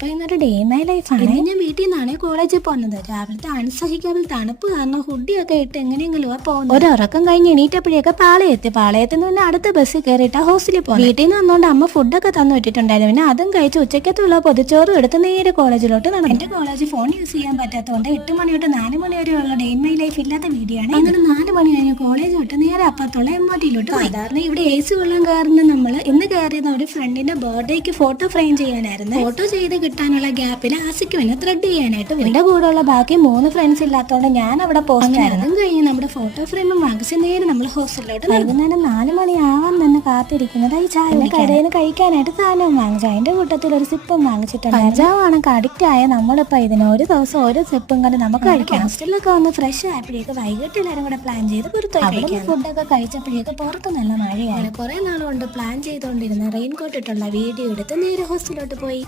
അപ്പൊ ഇന്നൊരു day my ലൈഫാണ്. ഇന്ന് ഞാൻ വീട്ടിൽ നിന്നാണ് കോളേജിൽ പോകുന്നത്. രാവിലത്തെ അൺസഹിക്കാബിൾ തണുപ്പ് കാരണം ഹുഡിയൊക്കെ ഇട്ട് എങ്ങനെയെങ്കിലും പോകുന്നത്. ഒരു ഉറക്കം കഴിഞ്ഞ് എണീറ്റപ്പോഴേക്ക് പാളയത്തിൽ നിന്ന് പിന്നെ അടുത്ത ബസ്സിൽ കയറിയിട്ട് ഹോസ്റ്റലിൽ പോകും. വീട്ടിൽ നിന്ന് വന്നുകൊണ്ട് അമ്മ ഫുഡൊക്കെ തന്നു വിട്ടിട്ടുണ്ടായിരുന്നു. പിന്നെ അതും കഴിച്ച് ഉച്ചക്കത്തുള്ള പൊതിച്ചോറും എടുത്ത് നേരെ കോളേജിലോട്ട് നടന്നു. എന്റെ കോളേജിൽ ഫോൺ യൂസ് ചെയ്യാൻ പറ്റാത്തതുകൊണ്ട് 8 മണി തൊട്ട് 4 മണി വരെയുള്ള ഡേ മൈ ലൈഫ് ഇല്ലാത്ത വീഡിയോ ആണ്. അങ്ങനെ 4 മണി കഴിഞ്ഞ് കോളേജ് തൊട്ട് നേരെ അപ്പുറത്തുള്ള എംഒടിയിലോട്ട്. സാധാരണ ഇവിടെ AC വെള്ളം കയറുന്ന നമ്മൾ ഇന്ന് കയറിയത് ഒരു ഫ്രണ്ടിന്റെ ബർത്ത്ഡേക്ക് ഫോട്ടോ ഫ്രെയിം ചെയ്യാനായിരുന്നു. ഫോട്ടോ ചെയ്ത് കിട്ടാനുള്ള ഗ്യാപ്പിൽ ആസിക്ക് പിന്നെ ത്രെഡ് ചെയ്യാനായിട്ട് എന്റെ കൂടെയുള്ള ബാക്കി 3 ഫ്രണ്ട്സ് ഇല്ലാത്തതുകൊണ്ട് ഞാൻ അവിടെ പോസ്റ്റ് ആയിരുന്നു. അതും കഴിഞ്ഞ് നമ്മുടെ ഫോട്ടോ ഫ്രെയിമും വാങ്ങിച്ച് നേരെ നമ്മൾ ഹോസ്റ്റലിലോട്ട്. വൈകുന്നേരം 4 മണി ആവാൻ തന്നെ കാത്തിരിക്കുന്നത് ഈ ചായ കടയിൽ നിന്ന് കഴിക്കാനായിട്ട് സാധനവും വാങ്ങിച്ചു. അതിന്റെ കൂട്ടത്തിൽ ഒരു സിപ്പും വാങ്ങിച്ചിട്ടുണ്ട്. കഞ്ചാവാണൊക്കെ അഡിക്റ്റ് ആയ നമ്മളിപ്പോ ഇതിന് ഒരു ദിവസം ഒരു സിപ്പും കണ്ട് നമുക്ക് കഴിക്കാം. ഹോസ്റ്റലിലൊക്കെ വന്ന് ഫ്രഷ് ആയപ്പോഴേക്ക് വൈകിട്ട് എല്ലാവരും കൂടെ പ്ലാൻ ചെയ്ത് പുറത്ത് ഫുഡൊക്കെ കഴിച്ചപ്പോഴേക്ക് പുറത്ത് നല്ല മഴയാണ്. കുറെ നാളുകൊണ്ട് പ്ലാൻ ചെയ്തുകൊണ്ടിരുന്ന റെയിൻകോട്ട് ഇട്ടുള്ള വീഡിയോ എടുത്ത് നേരെ ഹോസ്റ്റലിലോട്ട് പോയി.